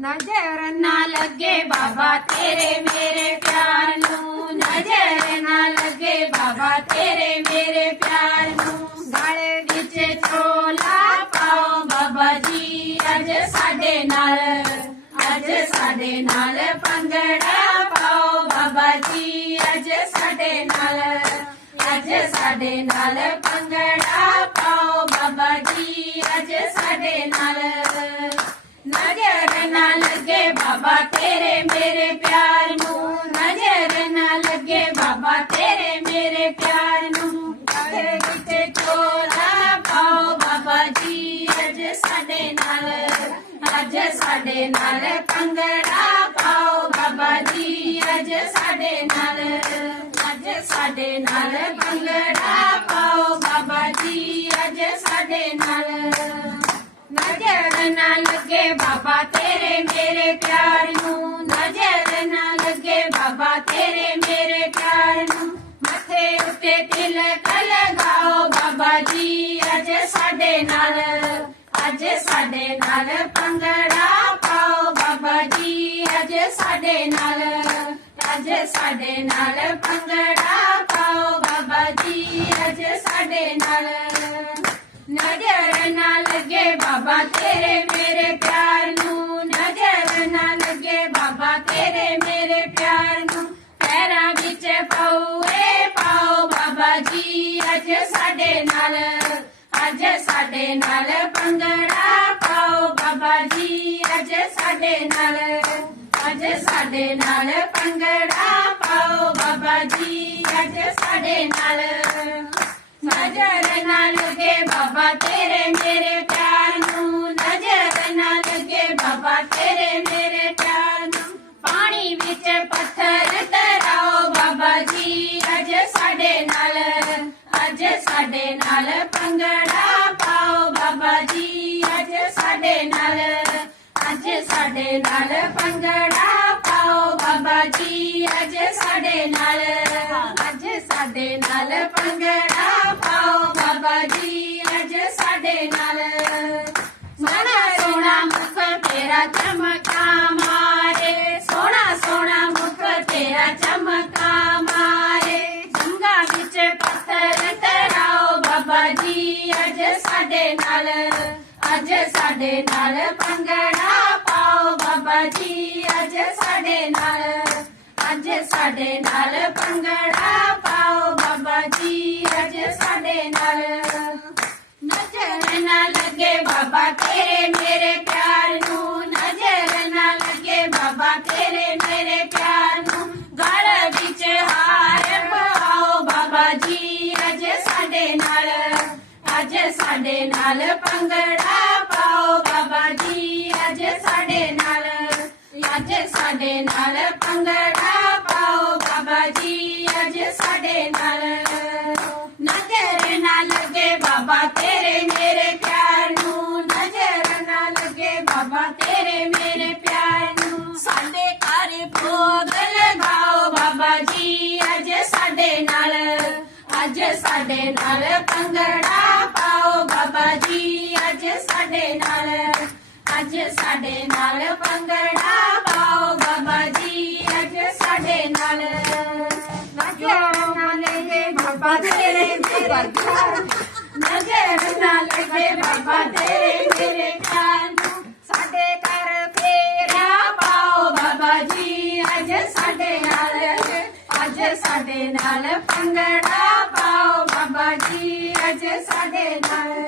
ਨਜ਼ਰ ਨਾ ਲੱਗੇ ਬਾਬਾ ਤੇਰੇ ਮੇਰੇ ਪਿਆਰ ਨੂੰ ਨਜ਼ਰ ਨਾ ਲੱਗੇ ਬਾਬਾ ਤੇਰੇ ਮੇਰੇ ਪਿਆਰ ਨੂੰ ਗਲ ਵਿੱਚ ਛੋਲਾ ਪਾਓ ਬਾਬਾ ਜੀ ਅੱਜ ਸਾਡੇ ਨਾਲ ਅੱਜ ਸਾਡੇ ਨਾਲ ਪੰਗੜਾ ਪਾਓ ਬਾਬਾ ਜੀ ਅੱਜ ਸਾਡੇ ਨਾਲ ਅੱਜ ਸਾਡੇ ਨਾਲ ਪੰਗੜਾ ਪਾਓ ਬਾਬਾ ਜੀ ਅੱਜ ਸਾਡੇ ਨਾਲ तेरे मेरे प्यार नजर न लगे बाबा तेरे मेरे प्यार चोरा पाओ बाबा जी अज नाल अज नाल कंगड़ा पाओ बाबा जी अज साडे नाल अज साडे नाल कंगड़ा पाओ बाबा जी अज साडे नाल नजर न लगे बाबा ਅਜੇ ਸਾਡੇ ਨਾਲ ਪੰਗੜਾ ਪਾਓ ਬਾਬਾ ਜੀ ਅਜੇ ਸਾਡੇ ਨਾਲ ਅਜੇ ਸਾਡੇ ਨਾਲ ਪੰਗੜਾ ਪਾਓ ਬਾਬਾ ਜੀ ਅਜੇ ਸਾਡੇ ਨਾਲ ਨਜ਼ਰ ਨਾ ਲੱਗੇ ਬਾਬਾ ਤੇਰੇ ਮੇਰੇ ਪਿਆਰ ਨੂੰ ਨਜ਼ਰ ਨਾ ਲੱਗੇ ਬਾਬਾ ਤੇਰੇ ਮੇਰੇ ਪਿਆਰ ਨੂੰ ਪੈਰਾਂ ਵਿੱਚ ਪਾਓ ਏ ਪਾਓ ਬਾਬਾ ਜੀ ਅਜੇ ਸਾਡੇ ਨਾਲ ਅਜੇ ਸਾਡੇ ਨਾਲ ਸਾਡੇ ਨਾਲ ਪੰਗੜਾ ਪਾਓ ਬਾਬਾ ਜੀ ਅੱਜ ਸਾਡੇ ਨਾਲ ਨਜ਼ਰ ਨਾ ਲੱਗੇ ਬਾਬਾ ਤੇਰੇ ਮੇਰੇ ਪਿਆਰ ਨੂੰ ਨਜ਼ਰ ਨਾ ਲੱਗੇ ਬਾਬਾ ਤੇਰੇ ਮੇਰੇ ਪਿਆਰ ਨੂੰ ਪਾਣੀ ਵਿੱਚ ਪੱਥਰ ਤਰਾਓ ਬਾਬਾ ਜੀ ਅੱਜ ਸਾਡੇ ਨਾਲ ਅੱਜ ਸਾਡੇ ਨਾਲ ਪੰਗੜਾ ਪਾਓ ਬਾਬਾ ਜੀ ਅੱਜ ਸਾਡੇ ਨਾਲ ਅੱਜ ਸਾਡੇ ਨਾਲ ਪੰਗੜਾ ਬਾਬਾ ਜੀ ਅੱਜ ਸਾਡੇ ਨਾਲ ਅੱਜ ਸਾਡੇ ਨਾਲ ਪੰਗੜਾ ਪਾਓ ਬਾਬਾ ਜੀ ਅੱਜ ਸਾਡੇ ਨਾਲ ਸੋਹਣਾ ਸੋਹਣਾ ਮੁਖ ਤੇਰਾ ਚਮਕਾ ਮਾਰੇ ਸੋਹਣਾ ਸੋਹਣਾ ਮੁਖ ਤੇਰਾ ਚਮਕਾ ਮਾਰੇ ਜੰਗਾ ਵਿੱਚ ਪੱਥਰ ਤੇਰਾਓ ਬਾਬਾ ਜੀ ਅੱਜ ਸਾਡੇ ਨਾਲ ਅੱਜ ਸਾਡੇ ਨਾਲ ਪੰਗੜਾ ਸਾਡੇ ਨਾਲ ਪੰਗੜਾ ਪਾਓ ਬਾਬਾ ਜੀ ਅੱਜ ਸਾਡੇ ਨਾਲ ਨਜ਼ਰ ਨਾ ਲੱਗੇ ਬਾਬਾ ਤੇਰੇ ਮੇਰੇ ਪਿਆਰ ਨੂੰ ਨਜ਼ਰ ਨਾ ਲੱਗੇ ਬਾਬਾ ਤੇਰੇ ਮੇਰੇ ਪਿਆਰ ਨੂੰ ਗਲ ਵਿੱਚ ਹਾਰ ਪਾਓ ਬਾਬਾ ਜੀ ਅੱਜ ਸਾਡੇ ਨਾਲ ਅੱਜ ਸਾਡੇ ਨਾਲ ਪੰਗੜਾ ਪਾਓ ਬਾਬਾ ਜੀ ਅੱਜ ਸਾਡੇ ਨਾਲ ਅੱਜ ਸਾਡੇ ਨਾਲ ਪੰਗੜਾ પોગલ ગાઓ બાબાજી અજે સાડે ਨਾਲ અજે સાડે ਨਾਲ પંગડા પાઉ ગબજી અજે સાડે નાલ અજે સાડે નાલ પંગડા પાઉ ગબજી અજે સાડે નાલ નગરા હુંને કે બાબાજી લેને તેર પધાર નગરા નાલ અજે બાબાજી ਸਾਡੇ ਨਾਲ ਪੰਗੜਾ ਪਾਓ ਬਾਬਾ ਜੀ ਅਜੇ ਸਾਡੇ ਨਾਲ